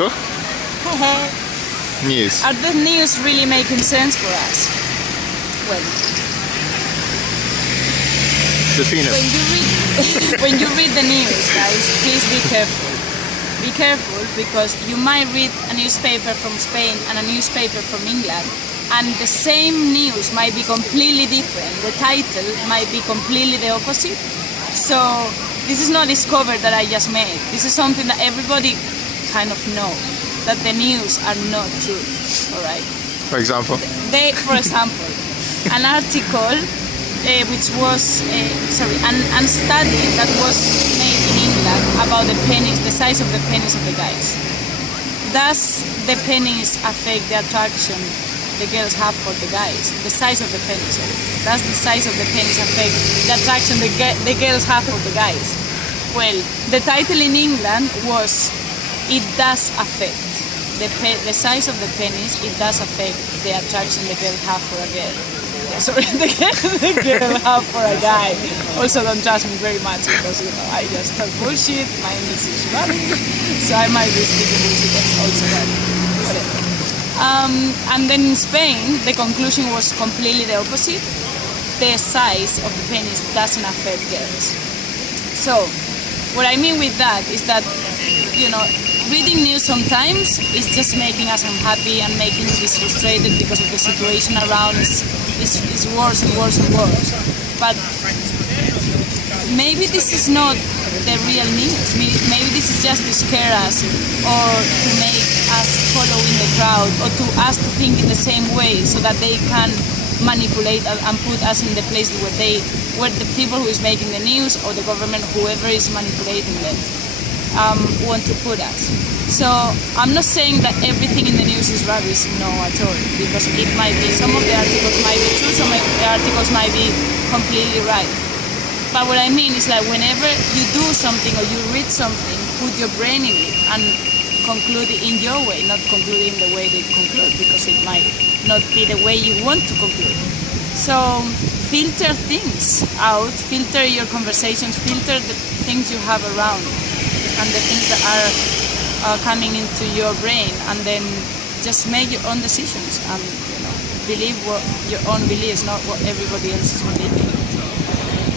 article? News. Are the news really making sense for us? Well, The penis. when you read the news, guys, please be careful. Be careful, because you might read a newspaper from Spain and a newspaper from England, and the same news might be completely different. The title might be completely the opposite. So this is not a discovery that I just made. This is something that everybody kind of know, that the news are not true. All right. For example? For example, an article which was a study that was made in England about the penis, the size of the penis of the guys. Does the penis affect the attraction the girls have for the guys? The size of the penis. Does the size of the penis affect the attraction the girls have for the guys? Well, the title in England was, it does affect. The size of the penis, it does affect the attraction the girl have for a girl. Sorry, the girl have for a guy. Also, don't trust me very much, because I just talk bullshit. My English is rubbish, so I might be speaking bullshit. That's also rubbish. Whatever. And then in Spain, the conclusion was completely the opposite. The size of the penis doesn't affect girls. So, what I mean with that is that, reading news sometimes is just making us unhappy and making us frustrated because of the situation around is worse and worse and worse. But maybe this is not the real news. Maybe this is just to scare us, or to make us follow in the crowd, or to us to think in the same way, so that they can manipulate and put us in the place where the people who is making the news, or the government, whoever is manipulating them, want to put us. So I'm not saying that everything in the news is rubbish, no at all, because it might be, some of the articles might be true, some of the articles might be completely right. But what I mean is that whenever you do something or you read something, put your brain in it and conclude it in your way, not conclude it in the way they conclude, because it might not be the way you want to conclude. So filter things out, filter your conversations, filter the things you have around and the things that are coming into your brain, and then just make your own decisions and believe what your own beliefs, not what everybody else is believing.